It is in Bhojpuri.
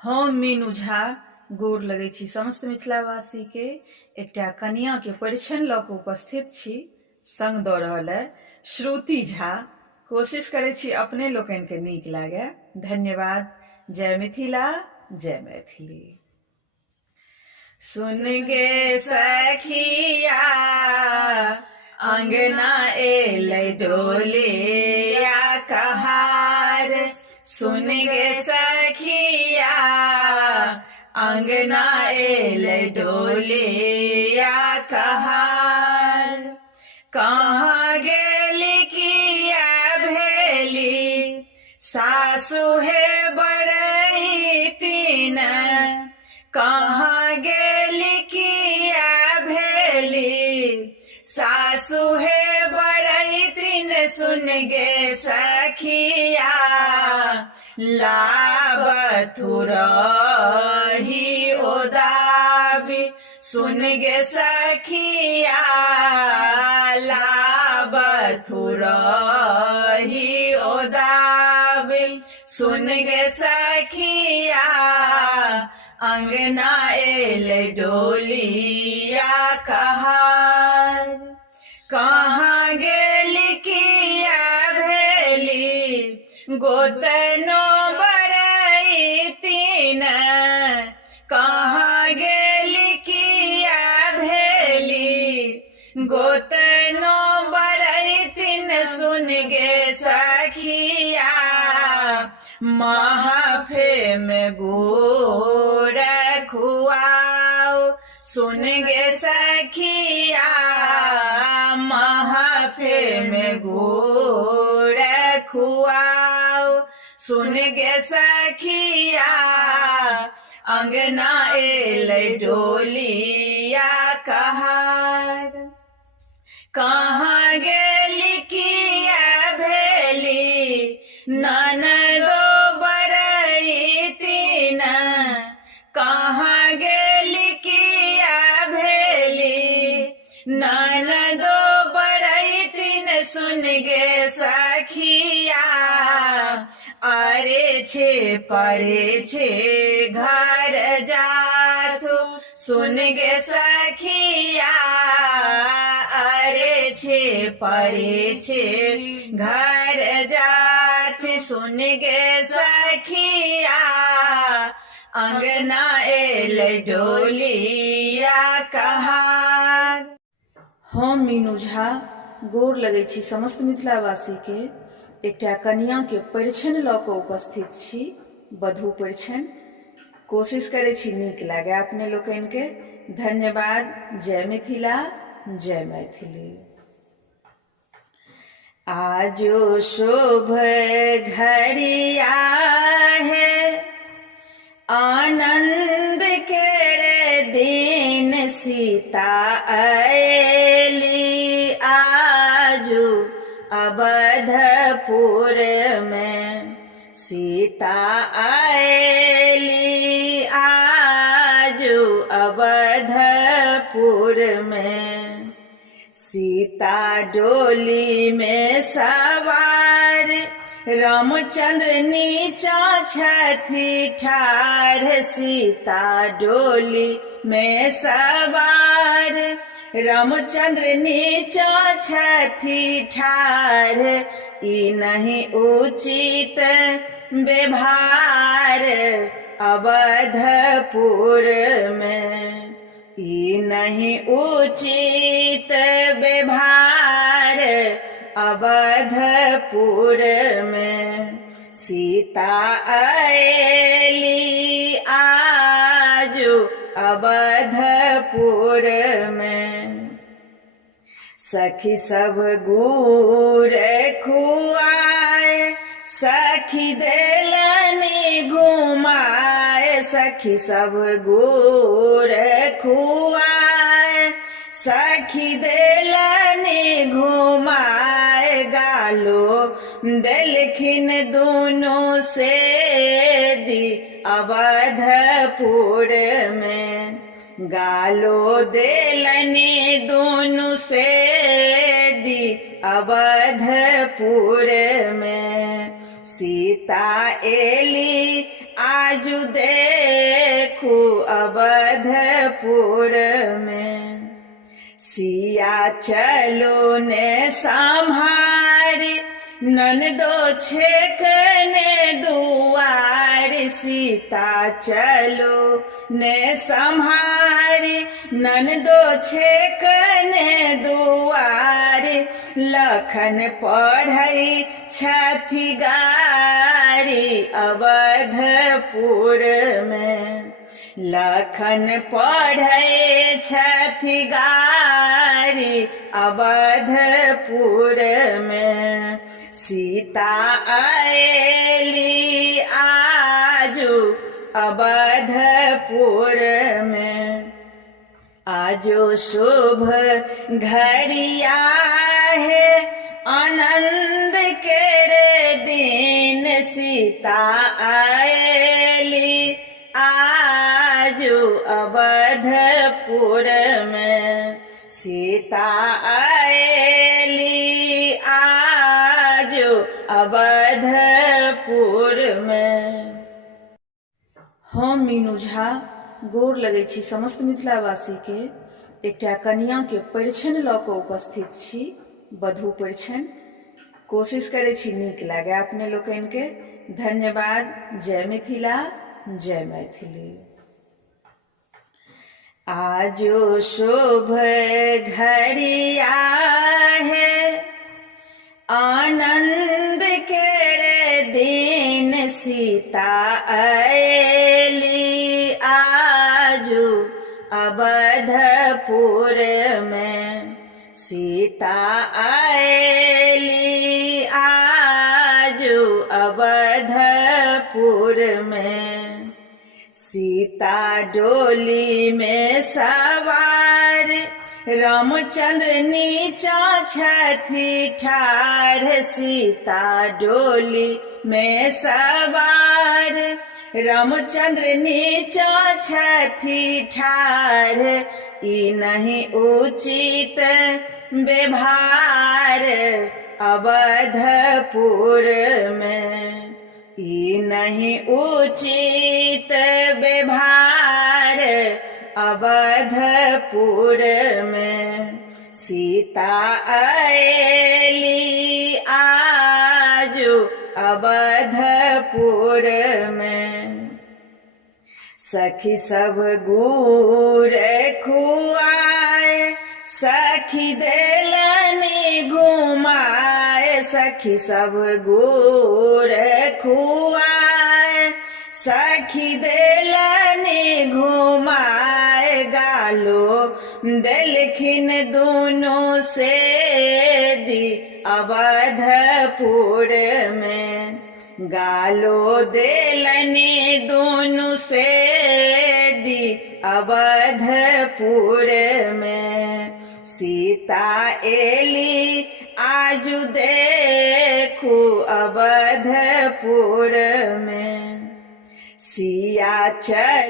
हम मीनू झा गोर लगै छी समस्त मिथिलावासी के। एकटा कन्या के परिछन लऽ कऽ उपस्थित छी। संग दऽ रहल है श्रुति झा। कोशिश करै छी अपने लोकनि के नीक लागे। धन्यवाद। जय मिथिला, जय मैथिली। सुन गे सखिया अंगना एलै डोलिया कहार। सुन गे सखिया अंगना एलै डोलिया कहार। कहाँ गेली किया भेली सासु हे बड़ई तीन। कहाँ गेली किया भेली सासु हे बड़ई तीन। सुन गे सखिया लाबथुरही ओदाबी। सुन गे सखिया लाबथुरही ओदाबी। सुन गे सखिया अंगना एलै डोलिया कहार। कहाँ गेली किया भेली गोतनो बड़ई तीन। कहाँ गेली किया भेली गोतनो बड़ई तीन। सुन गे सखिया महफे में गुड़ खुआओ। सुन गे सखिया महफे में गुड़ खुआओ। सुन गे सखिया अंगना एलै डोलिया कहार। कहाँ गेली किया भेली ननदो बड़ई तीन। कहाँ गेली किया भेली ननदो बड़ई तीन। सुन गे सखिया अरे छे परे छे घर जाथु। सुन गे सखिया अरे छे परे छे घर जाथ। सुन गे सखिया अंगना एलै डोलिया कहार। हम मीनू झा गोर लगै छी समस्त मिथिलावासी के। एकटा कन्या के परिछन लऽ कऽ उपस्थित छी, वधू परिछन। कोशिश करै छी नीक लागे अपने लोकनि के। धन्यवाद। जय मिथिला, जय मैथिली। आजो शुभ घड़िया है आनंद के दिन सीता आएली। आजू अवधपुर में सीता आएली। आजू अवधपुर में सीता डोली में सवार। रामचंद्र नीचा छथि ठाढ़। सीता डोली में सवार रामचंद्र नीचा छथि ठाढ़। ई नहीं उचित व्यवहार अवधपुर में। ई नहीं उचित व्यवहार अवधपुर में। सीता आएली आजू अवधपुर में। सखी सब गुड़ खुआए सखी देलनी घुमाए। सखी सब गुड़ खुआए सखी देलनी घुमाए। गालो देलखिन दोनों से दी अवधपुर में। गालो देलनी दोनों से दी अवधपुर में। सीता एली आजु दे अवधपुर में। सिया चलो ने संहार, ननदो छेकने दुआर। सीता चलो ने संहार, ननदो छेकने दुआर। लखन पढ़ई छथि गारी अवधपुर में। लखन पढ़े छथि गारी अवधपुर में। सीता आएली आजू अवधपुर में। आजो शुभ घड़िया है आनंद के रे दिन। सीता आएली आजू अवधपुर में। सीता आएली आजू अवधपुर में। हम मीनू झा गोर लगै छी समस्त मिथिलावासी के। एकटा कन्या के परिछन लऽ कऽ उपस्थित छी, वधू परिछन। कोशिश करै छी नीक लागे अपने लोकनि के। धन्यवाद। जय मिथिला, जय मैथिली। आजो शुभ घड़िया है आनंद के रे दिन। सीता आएली आजू अवधपुर में। सीता आएली आजू अवधपुर में। सीता डोली में सवार, रामचंद्र नीचा छथि ठाढ़। सीता डोली में सवार, रामचंद्र नीचा छथि ठाढ़। ई नहीं उचित व्यवहार अवधपुर में। ई नहीं उचित व्यवहार अवधपुर में। सीता आएली आजू अवधपुर में। सखी सब गुड़ खुआए, सखी देलनी घुमाए। सखी सब गुड़ खुआए, सखी देलनी घुमाए। गालो देलखिन दोनों से दी अवधपुर में। गालो देलनी दोनों से दी अवधपुर में। सीता एली आजू देखू अवधपुर में। सिया चल